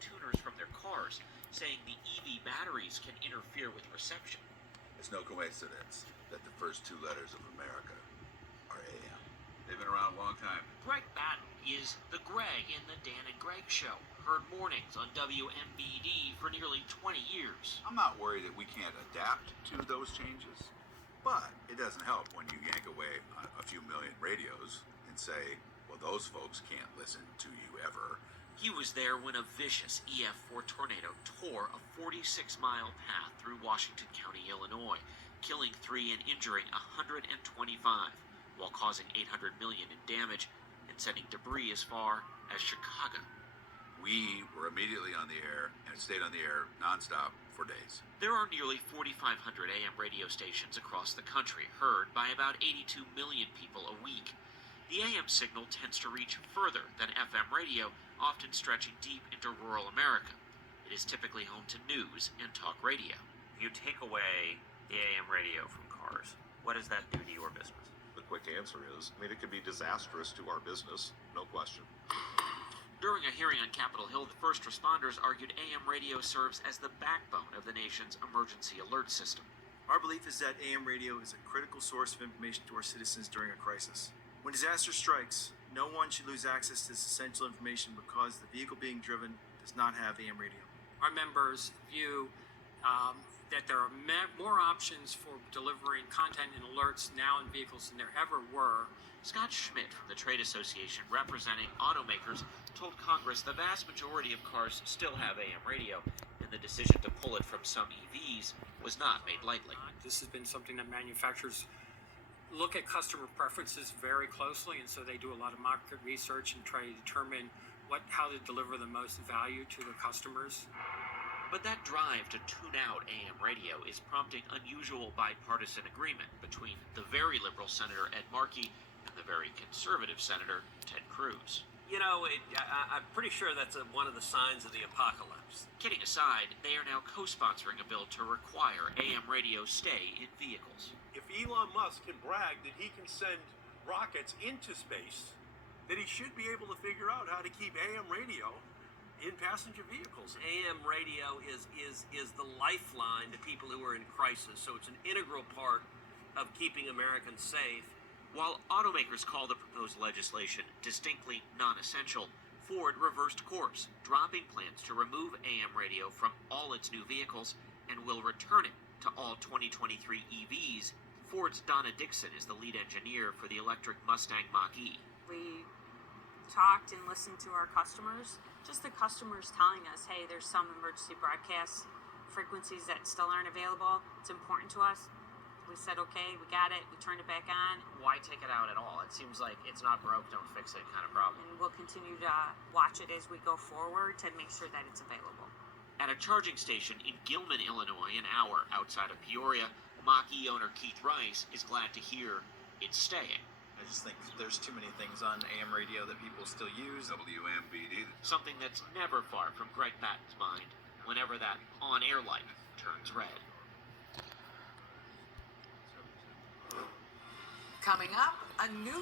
tuners from their cars, saying the EV batteries can interfere with reception. It's no coincidence that the first two letters of America are AM. They've been around a long time. Greg Batten is the Greg in the Dan and Greg Show, heard mornings on WMBD for nearly 20 years. I'm not worried that we can't adapt to those changes, but it doesn't help when you yank away a few million radios and say, well, those folks can't listen to you ever. He was there when a vicious EF4 tornado tore a 46-mile path through Washington County, Illinois, killing 3 and injuring 125, while causing $800 million in damage and sending debris as far as Chicago. We were immediately on the air and stayed on the air nonstop for days. There are nearly 4,500 AM radio stations across the country, heard by about 82 million people a week. The AM signal tends to reach further than FM radio, often stretching deep into rural America. It is typically home to news and talk radio. If you take away the AM radio from cars, what does that do to your business? The quick answer is, it could be disastrous to our business, no question. During a hearing on Capitol Hill, the first responders argued AM radio serves as the backbone of the nation's emergency alert system. Our belief is that AM radio is a critical source of information to our citizens during a crisis. When disaster strikes, no one should lose access to this essential information because the vehicle being driven does not have AM radio. Our members view that there are more options for delivering content and alerts now in vehicles than there ever were. Scott Schmidt from the trade association representing automakers told Congress the vast majority of cars still have AM radio, and the decision to pull it from some EVs was not made lightly. This has been something that manufacturers look at customer preferences very closely, and so they do a lot of market research and try to determine how to deliver the most value to the customers. But that drive to tune out AM radio is prompting unusual bipartisan agreement between the very liberal Senator Ed Markey and the very conservative Senator Ted Cruz. You know, I'm pretty sure that's one of the signs of the apocalypse. Kidding aside, they are now co-sponsoring a bill to require AM radio stay in vehicles. If Elon Musk can brag that he can send rockets into space, then he should be able to figure out how to keep AM radio in passenger vehicles. AM radio is the lifeline to people who are in crisis, so it's an integral part of keeping Americans safe. While automakers call the proposed legislation distinctly non-essential, Ford reversed course, dropping plans to remove AM radio from all its new vehicles and will return it to all 2023 EVs. Ford's Donna Dixon is the lead engineer for the electric Mustang Mach-E. We talked and listened to our customers, just the customers telling us, hey, there's some emergency broadcast frequencies that still aren't available. It's important to us. We said, okay, we got it. We turned it back on. Why take it out at all? It seems like it's not broke, don't fix it kind of problem. And we'll continue to watch it as we go forward to make sure that it's available. At a charging station in Gilman, Illinois, an hour outside of Peoria, Mach-E owner Keith Rice is glad to hear it's staying. I just think there's too many things on AM radio that people still use. WMBD. Something that's never far from Greg Batten's mind whenever that on-air light turns red. Coming up, a new